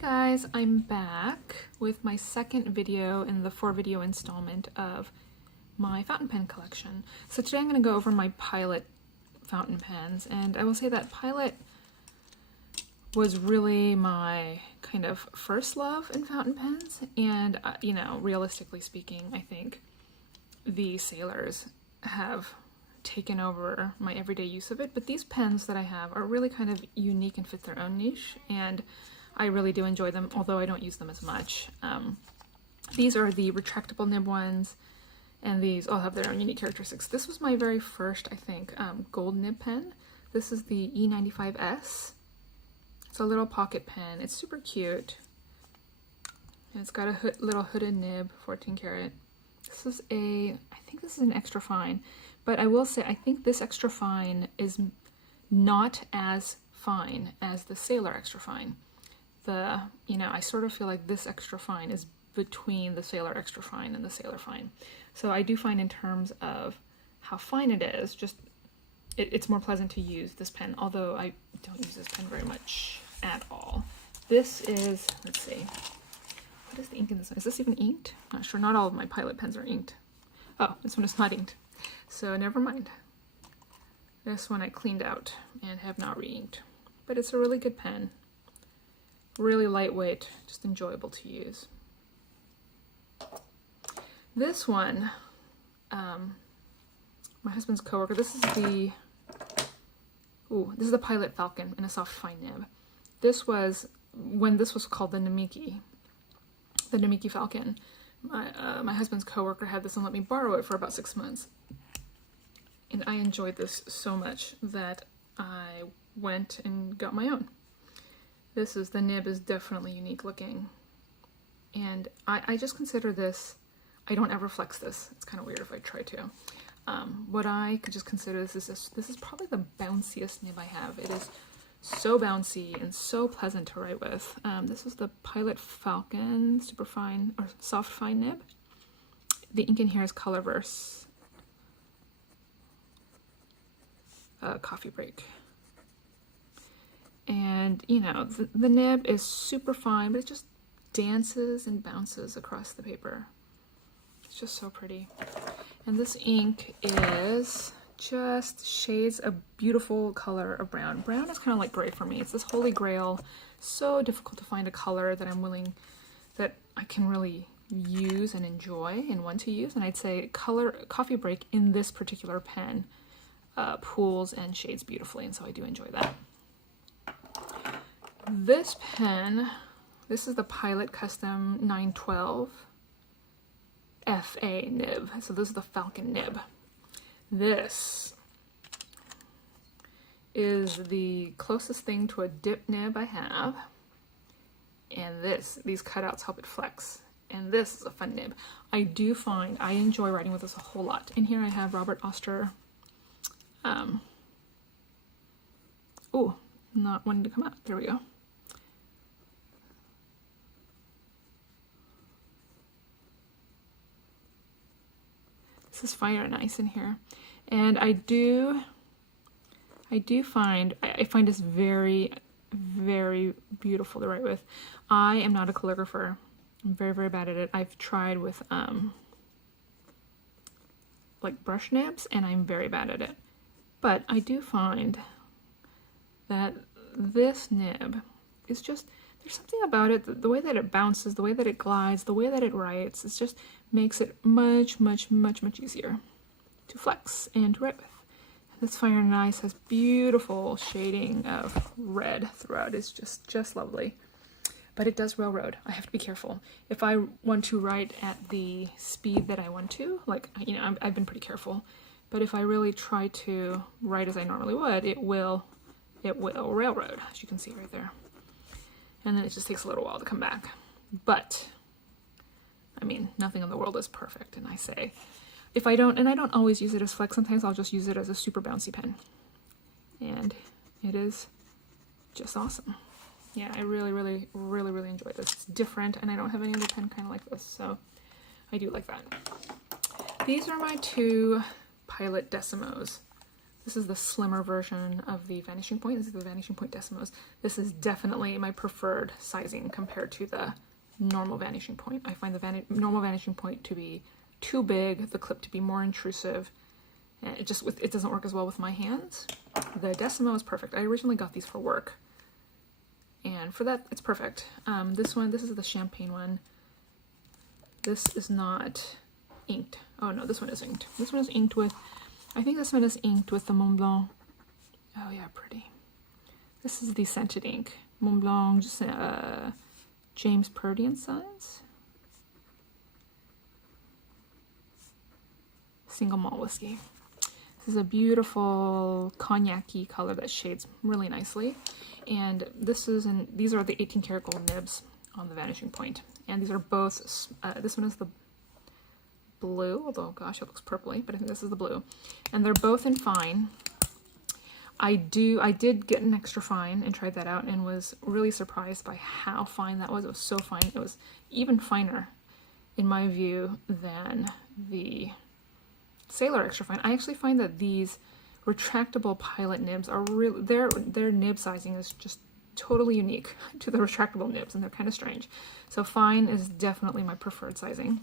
Guys, I'm back with my second video in the 4-video installment of my fountain pen collection. So today I'm going to go over my Pilot fountain pens, and I will say that Pilot was really my kind of first love in fountain pens, and you know, realistically speaking, I think the Sailors have taken over my everyday use of it, but these pens that I have are really kind of unique and fit their own niche, and I really do enjoy them, although I don't use them as much. These are the retractable nib ones, and these all have their own unique characteristics. This was my very first, I think, gold nib pen. This is the E95S. It's a little pocket pen. It's super cute. And it's got a little hooded nib, 14 karat. This is I think this is an extra fine, but I will say I think this extra fine is not as fine as the Sailor extra fine. I sort of feel like this extra fine is between the Sailor extra fine and the Sailor fine. So I do find in terms of how fine it is, it's more pleasant to use this pen, although I don't use this pen very much at all. This is, let's see, what is the ink in this one? Is this even inked? Not sure, not all of my Pilot pens are inked. Oh, this one is not inked. So never mind. This one I cleaned out and have not re-inked. But it's a really good pen. Really lightweight, just enjoyable to use. This one, my husband's coworker, this is the Pilot Falcon in a soft fine nib. This was, when this was called the Namiki Falcon, my husband's coworker had this and let me borrow it for about 6 months. And I enjoyed this so much that I went and got my own. The nib is definitely unique looking. And I just consider this, I don't ever flex this. It's kind of weird if I try to. What I could just consider this is probably the bounciest nib I have. It is so bouncy and so pleasant to write with. This is the Pilot Falcon super fine or soft fine nib. The ink in here is Colorverse Coffee Break. And, you know, the nib is super fine, but it just dances and bounces across the paper. It's just so pretty. And this ink is just shades a beautiful color of brown. Brown is kind of like gray for me. It's this holy grail. So difficult to find a color that that I can really use and enjoy and want to use. And I'd say Coffee Break in this particular pen pools and shades beautifully, and so I do enjoy that. This pen, this is the Pilot Custom 912 FA nib. So this is the Falcon nib. This is the closest thing to a dip nib I have. And these cutouts help it flex. And this is a fun nib. I do find I enjoy writing with this a whole lot. In here I have Robert Oster. Not wanting to come out. There we go. This is fire and ice in here, and I find this very, very beautiful to write with. I am not a calligrapher. I'm very, very bad at it. I've tried with like brush nibs, and I'm very bad at it. But I do find that this nib is just, there's something about it, the way that it bounces, the way that it glides, the way that it writes, it just makes it much, much, much, much easier to flex and to write with. This fire and ice has beautiful shading of red throughout. It's just lovely. But it does railroad. I have to be careful. If I want to write at the speed that I want to, like, you know, I've been pretty careful. But if I really try to write as I normally would, it will railroad, as you can see right there. And then it just takes a little while to come back. But, I mean, nothing in the world is perfect. And I say, if I don't, and I don't always use it as flex, sometimes I'll just use it as a super bouncy pen. And it is just awesome. Yeah, I really, really, really, really enjoy this. It's different, and I don't have any other pen kind of like this, so I do like that. These are my two Pilot Decimos. This is the slimmer version of the Vanishing Point. This is the Vanishing Point Decimos. This is definitely my preferred sizing compared to the normal Vanishing Point. I find the normal Vanishing Point to be too big, the clip to be more intrusive, and it doesn't work as well with my hands. The Decimo is perfect. I originally got these for work, and for that, it's perfect. This is the champagne one. This is not inked. Oh no, this one is inked. This one is inked with, I think this one is inked with the Mont Blanc. Oh yeah, pretty. This is the scented ink. Mont Blanc, just James Purdy and Sons. Single malt whiskey. This is a beautiful cognac-y color that shades really nicely. And these are the 18 karat gold nibs on the Vanishing Point. And these are both, this one is the blue, although gosh, it looks purpley, but I think this is the blue. And they're both in fine. I did get an extra fine and tried that out and was really surprised by how fine that was. It was so fine. It was even finer, in my view, than the Sailor Extra Fine. I actually find that these retractable Pilot nibs are really, their nib sizing is just totally unique to the retractable nibs, and they're kind of strange. So fine is definitely my preferred sizing.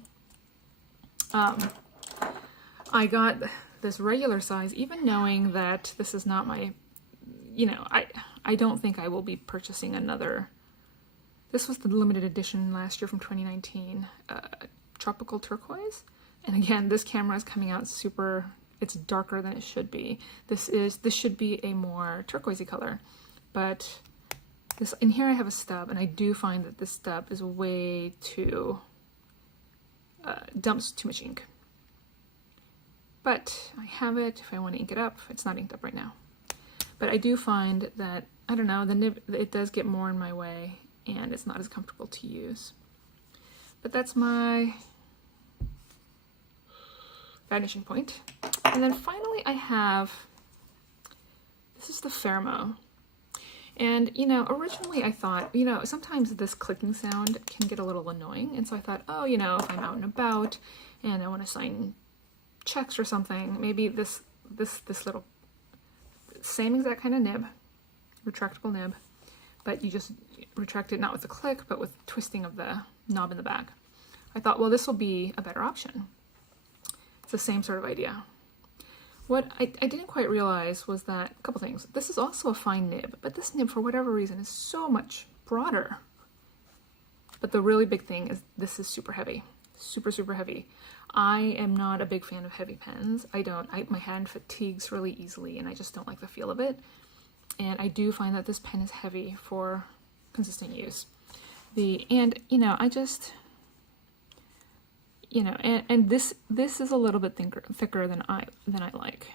I got this regular size, even knowing that this is not my, I don't think I will be purchasing another. This was the limited edition last year from 2019, Tropical Turquoise. And again, this camera is coming out it's darker than it should be. This should be a more turquoisey color, but in here I have a stub, and I do find that this stub is way too, dumps too much ink. But I have it if I want to ink it up. It's not inked up right now. But I do find that, I don't know, the nib, it does get more in my way, and it's not as comfortable to use. But that's my Vanishing Point. And then finally I have, this is the Fermo. And, originally I thought, sometimes this clicking sound can get a little annoying. And so I thought, oh, if I'm out and about and I want to sign checks or something, maybe this little, same exact kind of nib, retractable nib, but you just retract it not with a click, but with twisting of the knob in the back. I thought, well, this will be a better option. It's the same sort of idea. What I didn't quite realize was that, a couple things. This is also a fine nib, but this nib, for whatever reason, is so much broader. But the really big thing is this is super heavy. Super, super heavy. I am not a big fan of heavy pens. My hand fatigues really easily, and I just don't like the feel of it. And I do find that this pen is heavy for consistent use. And this is a little bit thicker than I like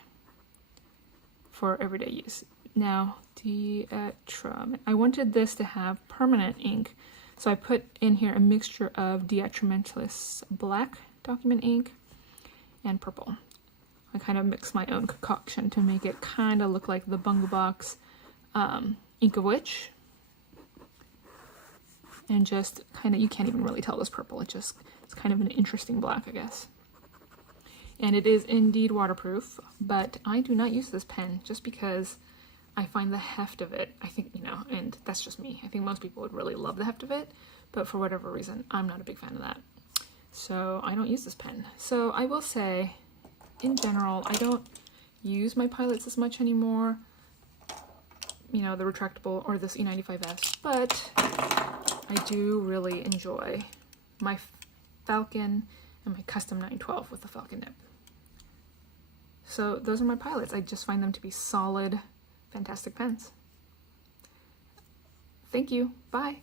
for everyday use. Now, I wanted this to have permanent ink, so I put in here a mixture of Diatramentis black document ink and purple. I kind of mixed my own concoction to make it kind of look like the Bunga Box Ink of Witch. And just kind of, you can't even really tell this purple. It's kind of an interesting black, I guess. And it is indeed waterproof, but I do not use this pen just because I find the heft of it, I think, and that's just me. I think most people would really love the heft of it, but for whatever reason, I'm not a big fan of that. So I don't use this pen. So I will say, in general, I don't use my Pilots as much anymore. The retractable or this E95S, but I do really enjoy my Falcon and my custom 912 with the Falcon nib. So those are my Pilots. I just find them to be solid, fantastic pens. Thank you. Bye.